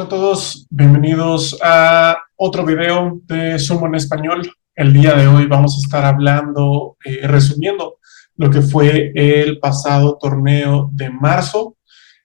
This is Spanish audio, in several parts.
Hola a todos, bienvenidos a otro video de Sumo en Español. El día de hoy vamos a estar hablando, resumiendo lo que fue el pasado torneo de marzo.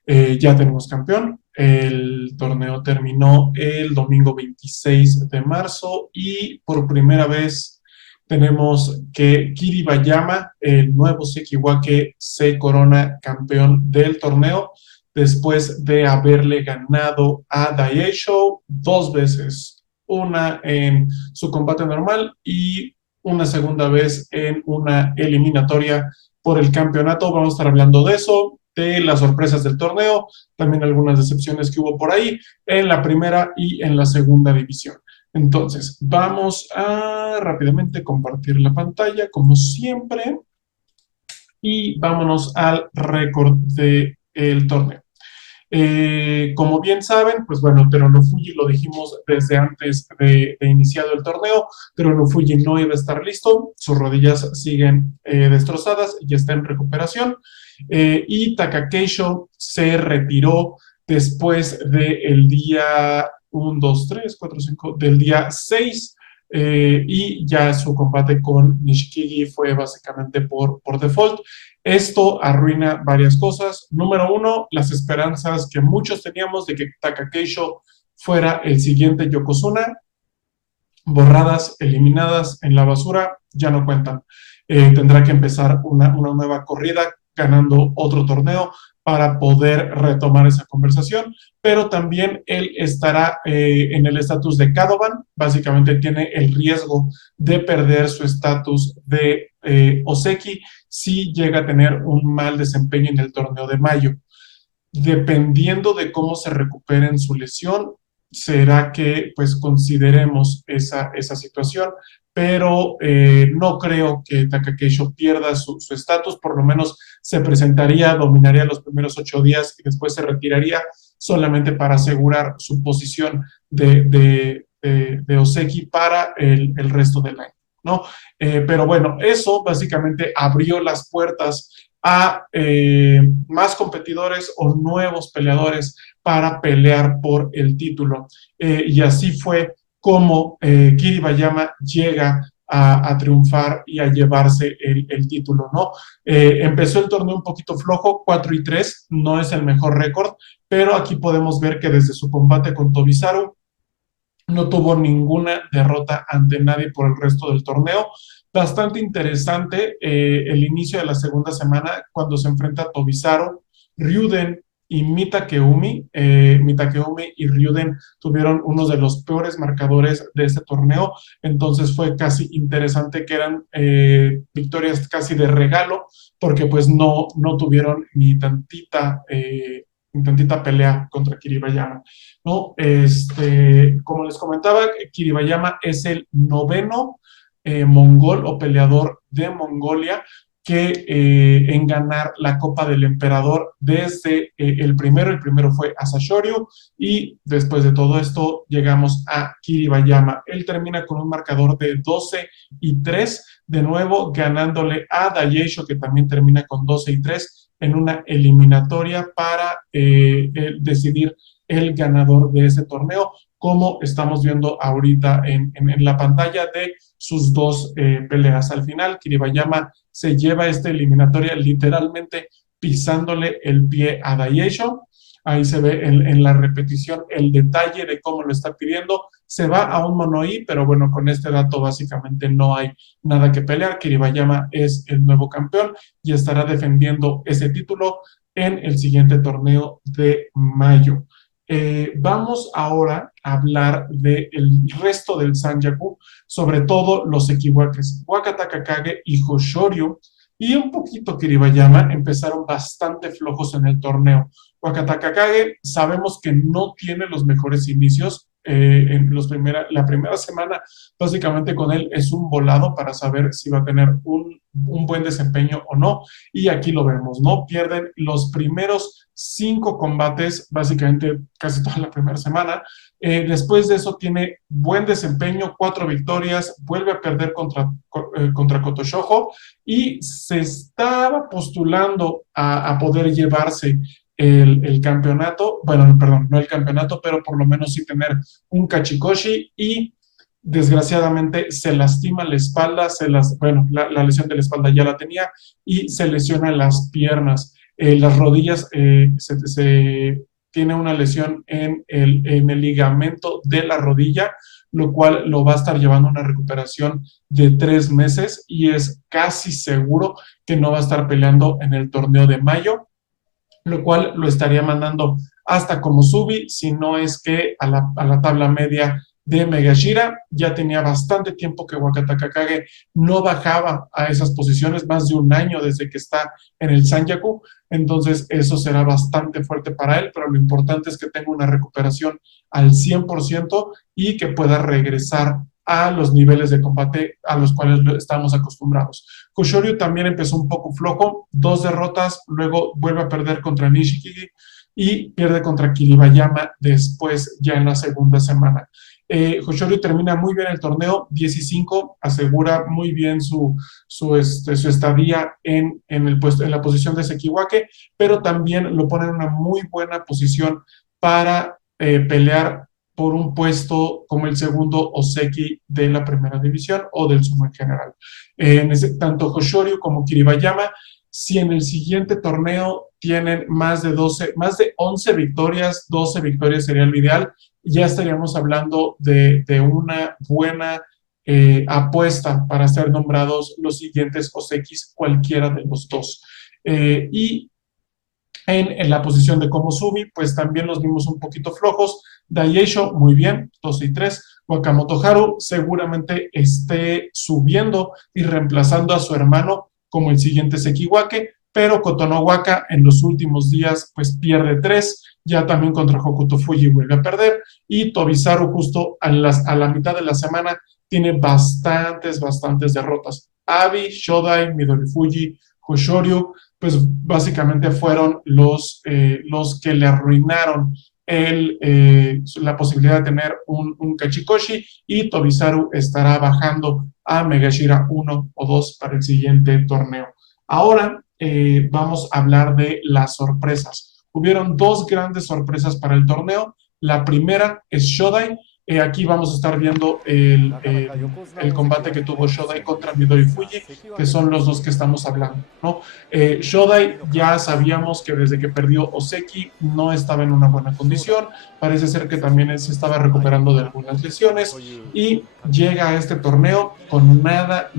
Ya tenemos campeón. El torneo terminó el domingo 26 de marzo y por primera vez tenemos que Kiribayama, el nuevo Sekiwake, se corona campeón del torneo después de haberle ganado a Daieisho dos veces, una en su combate normal y una segunda vez en una eliminatoria por el campeonato. Vamos a estar hablando de eso, de las sorpresas del torneo, también algunas decepciones que hubo por ahí en la primera y en la segunda división. Entonces, vamos a rápidamente compartir la pantalla, como siempre, y vámonos al récord del torneo. Como bien saben, pues bueno, Teruno Fuji lo dijimos desde antes de iniciado el torneo. Teruno Fuji no iba a estar listo, sus rodillas siguen destrozadas y está en recuperación. Y Takakeisho se retiró después del día 1, 2, 3, 4, 5, del día 6. Y ya su combate con Nishikigi fue básicamente por default. Esto arruina varias cosas. Número uno, las esperanzas que muchos teníamos de que Takakeisho fuera el siguiente Yokozuna, borradas, eliminadas en la basura, ya no cuentan. Tendrá que empezar una nueva corrida ganando otro torneo para poder retomar esa conversación, pero también él estará en el estatus de Kadoban, básicamente tiene el riesgo de perder su estatus de Oseki si llega a tener un mal desempeño en el torneo de mayo. Dependiendo de cómo se recupere en su lesión, será que pues consideremos esa situación, pero no creo que Takakeisho pierda su estatus, por lo menos se presentaría, dominaría los primeros 8 días y después se retiraría solamente para asegurar su posición de Oseki para el resto del año, ¿no? Pero bueno, eso básicamente abrió las puertas a más competidores o nuevos peleadores para pelear por el título. Y así fue como Kiribayama llega a triunfar y a llevarse el título, ¿no? Empezó el torneo un poquito flojo, 4-3, no es el mejor récord, pero aquí podemos ver que desde su combate con Tobizaru no tuvo ninguna derrota ante nadie por el resto del torneo. Bastante interesante el inicio de la segunda semana cuando se enfrenta a Tobizaru, Ryuden y Mitakeumi. Mitakeumi y Ryuden tuvieron uno de los peores marcadores de este torneo, entonces fue casi interesante que eran victorias casi de regalo, porque pues no tuvieron ni tantita pelea contra Kiribayama, ¿no? Como les comentaba, Kiribayama es el noveno mongol o peleador de Mongolia que en ganar la Copa del Emperador desde el primero fue Asashoryu y después de todo esto llegamos a Kiribayama. Él termina con un marcador de 12-3, de nuevo ganándole a Daieisho, que también termina con 12-3 en una eliminatoria para decidir el ganador de ese torneo, como estamos viendo ahorita en la pantalla de sus dos peleas. Al final, Kiribayama se lleva esta eliminatoria literalmente pisándole el pie a Daieisho. Ahí se ve en la repetición el detalle de cómo lo está pidiendo. Se va a un monoí, pero bueno, con este dato básicamente no hay nada que pelear. Kiribayama es el nuevo campeón y estará defendiendo ese título en el siguiente torneo de mayo. Vamos ahora a hablar del resto del Sanjaku, sobre todo los Sekiwakes. Wakataka Kage y Hoshoryu y un poquito Kiribayama empezaron bastante flojos en el torneo. Wakataka Kage sabemos que no tiene los mejores inicios. La primera semana básicamente con él es un volado para saber si va a tener un buen desempeño o no, y aquí lo vemos, ¿no? Pierden los primeros 5 combates, básicamente casi toda la primera semana. Después de eso tiene buen desempeño, 4 victorias, vuelve a perder contra Kotoshojo y se estaba postulando a poder llevarse el campeonato, bueno, perdón, no el campeonato, pero por lo menos sí tener un Kachikoshi y desgraciadamente se lastima la espalda, bueno, la lesión de la espalda ya la tenía y se lesiona las piernas. Las rodillas tiene una lesión en el ligamento de la rodilla, lo cual lo va a estar llevando a una recuperación de 3 meses y es casi seguro que no va a estar peleando en el torneo de mayo, lo cual lo estaría mandando hasta como Subi, si no es que a la tabla media de Megashira. Ya tenía bastante tiempo que Wakata Kakage no bajaba a esas posiciones, más de un año desde que está en el Sanjaku, entonces eso será bastante fuerte para él, pero lo importante es que tenga una recuperación al 100% y que pueda regresar a los niveles de combate a los cuales estamos acostumbrados. Kushoryu también empezó un poco flojo, 2 derrotas, luego vuelve a perder contra Nishikigi y pierde contra Kiribayama después, ya en la segunda semana. Hoshoryu termina muy bien el torneo, 15, asegura muy bien su estadía en la posición de Sekiwake, pero también lo pone en una muy buena posición para pelear por un puesto como el segundo Oseki de la primera división o del sumo en general. Tanto Hoshoryu como Kiribayama, si en el siguiente torneo tienen más de 11 victorias, 12 victorias sería lo ideal, ya estaríamos hablando de una buena apuesta para ser nombrados los siguientes Osekis, cualquiera de los dos. Y en la posición de Komusubi, pues también los vimos un poquito flojos. Daieisho, muy bien, 12 y 3. Wakamoto Haru seguramente esté subiendo y reemplazando a su hermano como el siguiente Sekiwake, pero Kotonowaka en los últimos días pues pierde 3, ya también contra Hokuto Fuji vuelve a perder, y Tobizaru justo a la mitad de la semana tiene bastantes derrotas. Abi, Shodai, Midori Fuji, Hoshoryu, pues básicamente fueron los que le arruinaron la posibilidad de tener un Kachikoshi, y Tobizaru estará bajando a Megashira 1 o 2 para el siguiente torneo. Ahora vamos a hablar de las sorpresas. Hubieron 2 grandes sorpresas para el torneo. La primera es Shodai. Aquí vamos a estar viendo el combate que tuvo Shodai contra Midori Fuji, que son los dos que estamos hablando, ¿no? Shodai ya sabíamos que desde que perdió Oseki no estaba en una buena condición, parece ser que también se estaba recuperando de algunas lesiones y llega a este torneo con nada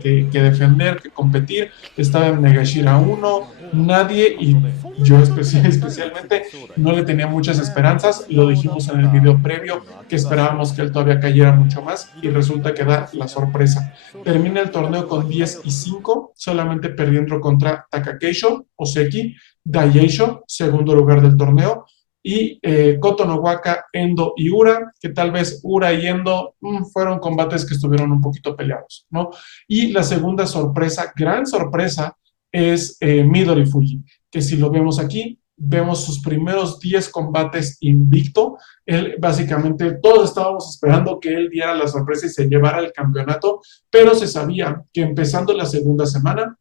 que defender, que competir. Estaba en Negashira 1, nadie, y yo especialmente no le tenía muchas esperanzas. Lo dijimos en el video previo que esperábamos que él todavía cayera mucho más y resulta que da la sorpresa. Termina el torneo con 10-5, solamente perdiendo contra Takakeisho, Oseki, Daieisho, segundo lugar del torneo, y Kotonowaka, Endo y Ura, que tal vez Ura y Endo fueron combates que estuvieron un poquito peleados, ¿no? Y la segunda sorpresa, gran sorpresa, es Midori Fuji, que si lo vemos aquí, vemos sus primeros 10 combates invicto. Él básicamente, todos estábamos esperando que él diera la sorpresa y se llevara el campeonato, pero se sabía que empezando la segunda semana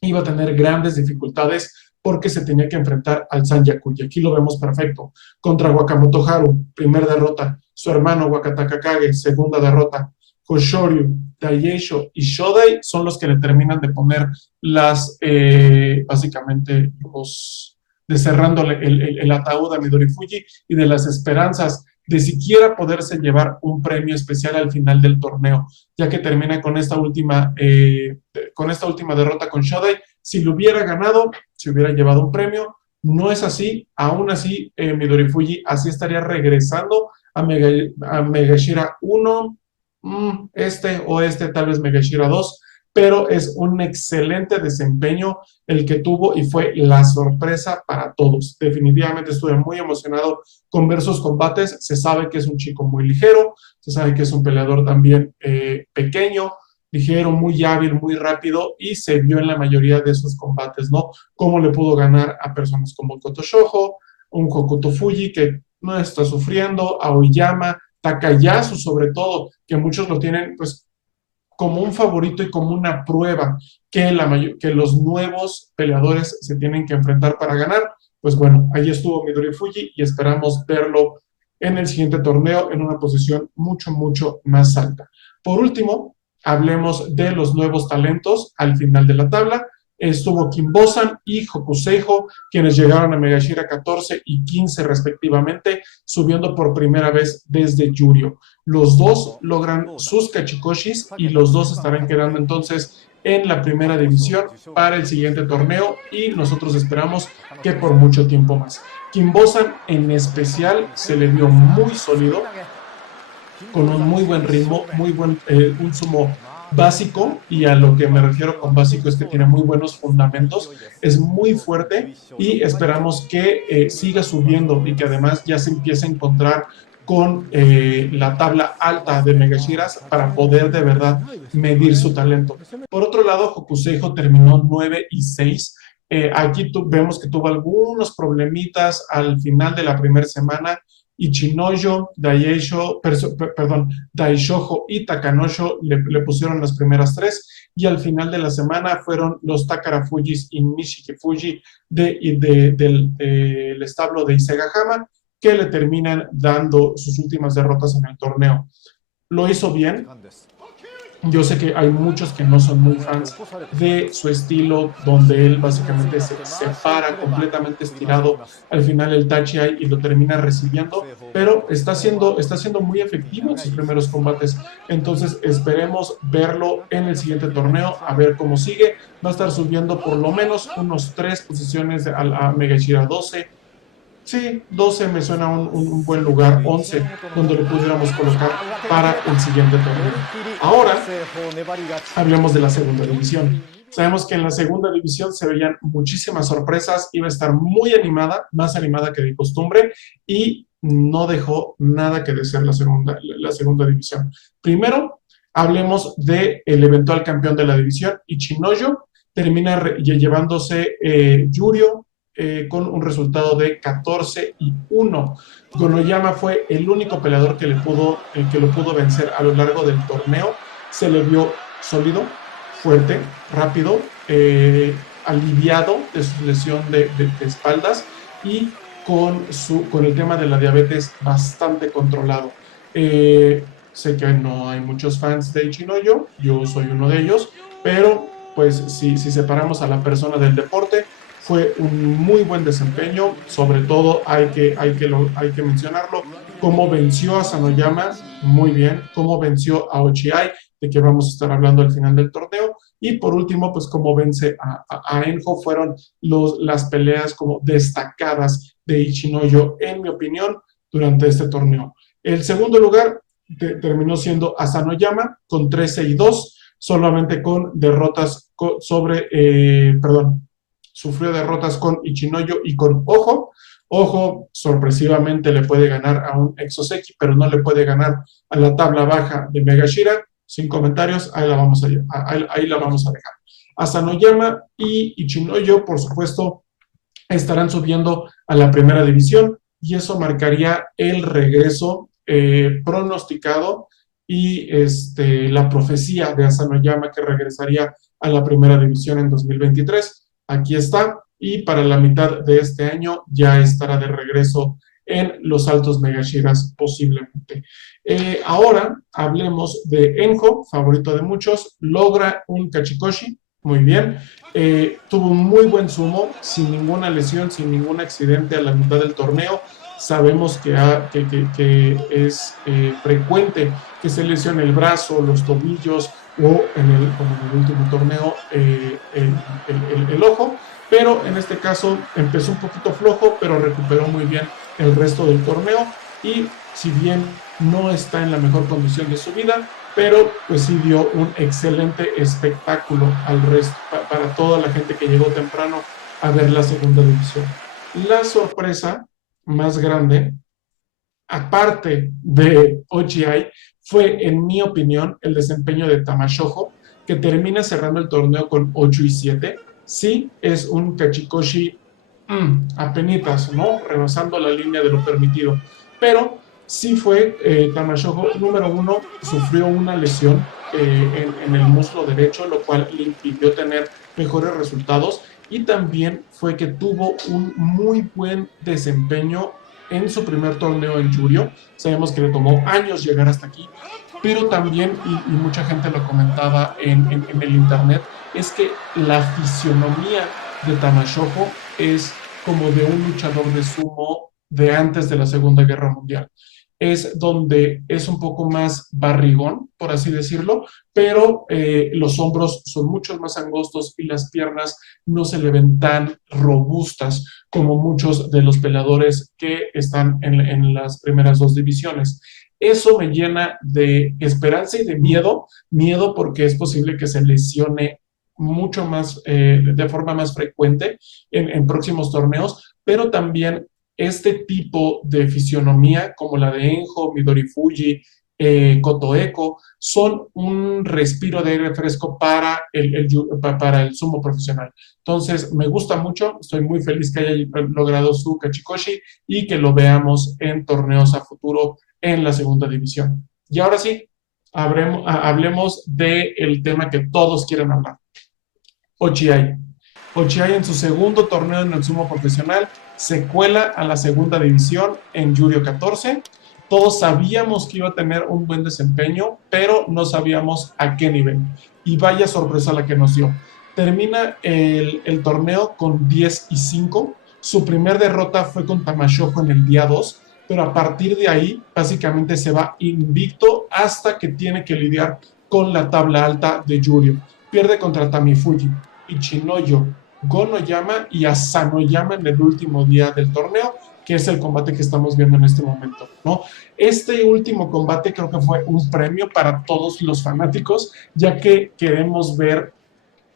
iba a tener grandes dificultades porque se tenía que enfrentar al Sanjaku, y aquí lo vemos perfecto. Contra Wakamoto Haru, primera derrota. Su hermano Wakata Kakage, segunda derrota. Hoshoryu, Daieisho y Shodai son los que le terminan de poner básicamente de cerrándole el ataúd a Midori Fuji y de las esperanzas de siquiera poderse llevar un premio especial al final del torneo, ya que termina con esta última derrota con Shodai. Si lo hubiera ganado, se hubiera llevado un premio. No es así. Aún así, Midori Fuji así estaría regresando a Megashira 1, tal vez Megashira 2, pero es un excelente desempeño el que tuvo y fue la sorpresa para todos. Definitivamente estuve muy emocionado con ver sus combates. Se sabe que es un chico muy ligero, se sabe que es un peleador también pequeño, ligero, muy hábil, muy rápido, y se vio en la mayoría de sus combates, ¿no? Cómo le pudo ganar a personas como Koto Shoujo, un Hokuto Fuji que no está sufriendo, Aoyama, Takayasu sobre todo, que muchos lo tienen pues como un favorito y como una prueba que los nuevos peleadores se tienen que enfrentar para ganar. pues bueno, ahí estuvo Midori Fuji y esperamos verlo en el siguiente torneo en una posición mucho, mucho más alta. Por último, hablemos de los nuevos talentos al final de la tabla. Estuvo Kim Bosan y Hokuseiho, quienes llegaron a Megashira 14 y 15 respectivamente, subiendo por primera vez desde Yurio. Los dos logran sus Kachikoshis y los dos estarán quedando entonces en la primera división para el siguiente torneo y nosotros esperamos que por mucho tiempo más. Kim Bosan en especial se le vio muy sólido, con un muy buen ritmo, un sumo básico, y a lo que me refiero con básico es que tiene muy buenos fundamentos, es muy fuerte y esperamos que siga subiendo y que además ya se empiece a encontrar con la tabla alta de Megashiras para poder de verdad medir su talento. Por otro lado, Hokuseiho terminó 9 y 6. Aquí vemos que tuvo algunos problemitas al final de la primera semana. Ichinoyo, Daishojo y Takanosho le pusieron las primeras tres, y al final de la semana fueron los Takara Fujis y Nishiki Fuji del establo de Isegahama, que le terminan dando sus últimas derrotas en el torneo. Lo hizo bien. Yo sé que hay muchos que no son muy fans de su estilo, donde él básicamente se para completamente estirado al final el Tachi-Ai y lo termina recibiendo, pero está siendo muy efectivo en sus primeros combates. Entonces esperemos verlo en el siguiente torneo, a ver cómo sigue. Va a estar subiendo por lo menos unos 3 posiciones a Megashira 12. Sí, 12 me suena un buen lugar, 11, donde lo pudiéramos colocar para el siguiente torneo. Ahora, hablemos de la segunda división. Sabemos que en la segunda división se veían muchísimas sorpresas, iba a estar muy animada, más animada que de costumbre, y no dejó nada que desear la segunda división. Primero, hablemos del eventual campeón de la división, Ichinoyo, termina llevándose Yurio, con un resultado de 14 y 1. Gonoyama fue el único peleador que lo pudo vencer a lo largo del torneo. Se le vio sólido, fuerte, rápido, aliviado de su lesión de espaldas y con el tema de la diabetes bastante controlado. Sé que no hay muchos fans de Ichinoyo, yo soy uno de ellos, pero pues si separamos a la persona del deporte, fue un muy buen desempeño. Sobre todo hay que mencionarlo, cómo venció a Sanoyama, muy bien, cómo venció a Ochiai, de que vamos a estar hablando al final del torneo, y por último, pues cómo vence a Enjo. Fueron las peleas como destacadas de Ichinoyo, en mi opinión, durante este torneo. El segundo lugar terminó siendo a Sanoyama con 13 y 2, solamente con derrotas sufrió derrotas con Ichinoyo y con Ojo. Ojo, sorpresivamente, le puede ganar a un Exoseki, pero no le puede ganar a la tabla baja de Megashira. Sin comentarios, ahí la vamos a dejar. Asanoyama y Ichinoyo, por supuesto, estarán subiendo a la primera división, y eso marcaría el regreso pronosticado y la profecía de Asanoyama, que regresaría a la primera división en 2023. Aquí está, y para la mitad de este año ya estará de regreso en los altos Megashiras posiblemente. Ahora hablemos de Enjo, favorito de muchos. Logra un Kachikoshi, muy bien. Tuvo un muy buen sumo, sin ninguna lesión, sin ningún accidente a la mitad del torneo. Sabemos que es frecuente que se lesione el brazo, los tobillos, o como en el último torneo, el ojo, pero en este caso empezó un poquito flojo, pero recuperó muy bien el resto del torneo, y si bien no está en la mejor condición de su vida, pero pues sí dio un excelente espectáculo para toda la gente que llegó temprano a ver la segunda división. La sorpresa más grande, aparte de Ochiai, fue, en mi opinión, el desempeño de Tamashojo, que termina cerrando el torneo con 8 y 7. Sí, es un Kachikoshi apenitas, ¿no? Rebasando la línea de lo permitido. Pero sí fue Tamashojo, número uno, sufrió una lesión en el muslo derecho, lo cual le impidió tener mejores resultados. y también fue que tuvo un muy buen desempeño en su primer torneo en Yurio. Sabemos que le tomó años llegar hasta aquí, pero también, y mucha gente lo comentaba en el internet, es que la fisionomía de Tamashoko es como de un luchador de sumo de antes de la Segunda Guerra Mundial. Es donde es un poco más barrigón, por así decirlo, pero los hombros son mucho más angostos y las piernas no se le ven tan robustas como muchos de los peleadores que están en las primeras dos divisiones. Eso me llena de esperanza y de miedo, miedo porque es posible que se lesione mucho más, de forma más frecuente en próximos torneos, pero también este tipo de fisionomía, como la de Enjo, Midori Fuji, Kotoeko, son un respiro de aire fresco para el sumo profesional. Entonces, me gusta mucho, estoy muy feliz que haya logrado su Kachikoshi y que lo veamos en torneos a futuro en la segunda división. Y ahora sí, hablemos del tema que todos quieren hablar. Ochiai. Ochiai en su segundo torneo en el sumo profesional se cuela a la segunda división en Yurio 14. Todos sabíamos que iba a tener un buen desempeño, pero no sabíamos a qué nivel. Y vaya sorpresa la que nos dio. Termina el torneo con 10-5. Su primer derrota fue con Tamashoko en el día 2, pero a partir de ahí básicamente se va invicto hasta que tiene que lidiar con la tabla alta de Yurio. Pierde contra Tamifuji, Ichinoyo, Gonoyama y Asanoyama en el último día del torneo, que es el combate que estamos viendo en este momento, ¿no? Este último combate creo que fue un premio para todos los fanáticos, ya que queremos ver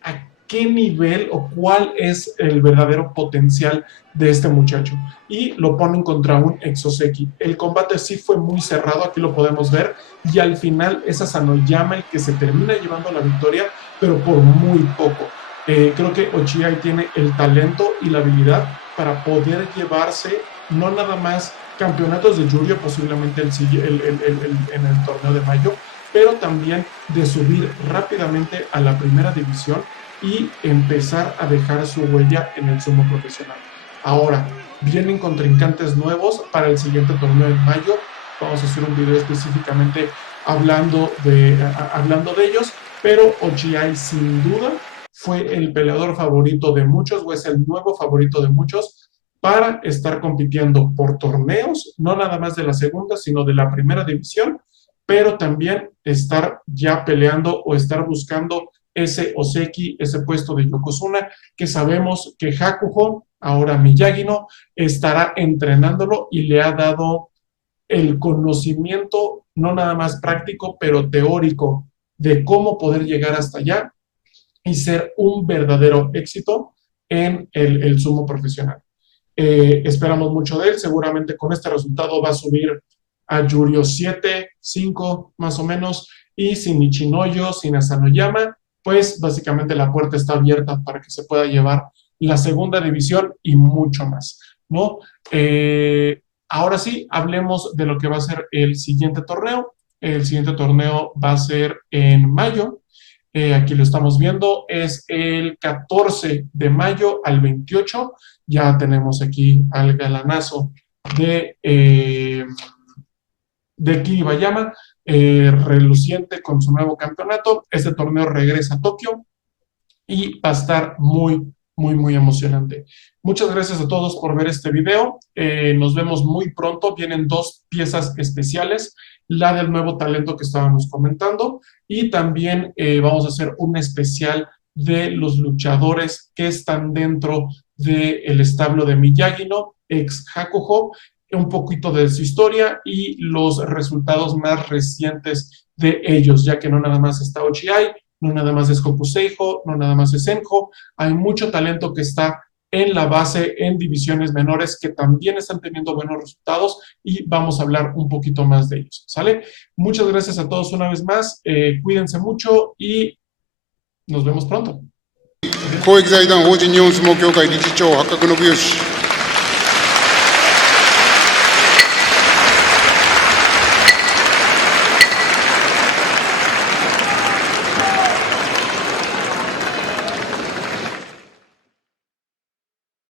a qué nivel o cuál es el verdadero potencial de este muchacho. Y lo ponen contra un Exoseki. El combate sí fue muy cerrado, aquí lo podemos ver, y al final es Asanoyama el que se termina llevando la victoria, pero por muy poco. Creo que Ochiai tiene el talento y la habilidad para poder llevarse no nada más campeonatos de Yurio, posiblemente en el torneo de mayo, pero también de subir rápidamente a la primera división y empezar a dejar su huella en el sumo profesional. Ahora, vienen contrincantes nuevos para el siguiente torneo en mayo. Vamos a hacer un video específicamente hablando de ellos, pero Ochiai sin duda fue el peleador favorito de muchos, o es el nuevo favorito de muchos, para estar compitiendo por torneos, no nada más de la segunda, sino de la primera división, pero también estar ya peleando o estar buscando ese Oseki, ese puesto de Yokozuna, que sabemos que Hakuho, ahora Miyagi-No, estará entrenándolo y le ha dado el conocimiento, no nada más práctico, pero teórico, de cómo poder llegar hasta allá y ser un verdadero éxito en el sumo profesional. Esperamos mucho de él, seguramente con este resultado va a subir a Yurio 7, 5 más o menos, y sin Ichinoyo, sin Asanoyama, pues básicamente la puerta está abierta para que se pueda llevar la segunda división y mucho más, ¿no? Ahora sí, hablemos de lo que va a ser el siguiente torneo. El siguiente torneo va a ser en mayo. Aquí lo estamos viendo, es el 14 de mayo al 28. Ya tenemos aquí al galanazo de Kiribayama, reluciente con su nuevo campeonato. Este torneo regresa a Tokio y va a estar muy, muy, muy emocionante. Muchas gracias a todos por ver este video. Nos vemos muy pronto. Vienen dos piezas especiales, la del nuevo talento que estábamos comentando, y también vamos a hacer un especial de los luchadores que están dentro del establo de Miyagi-No, ex Hakuho, un poquito de su historia y los resultados más recientes de ellos, ya que no nada más está Ochiai, no nada más es Hokuseiho, no nada más es Enjo, hay mucho talento que está en la base, en divisiones menores, que también están teniendo buenos resultados y vamos a hablar un poquito más de ellos, ¿sale? Muchas gracias a todos una vez más, cuídense mucho y nos vemos pronto. 公益財団法人日本相撲協会理事長八角信義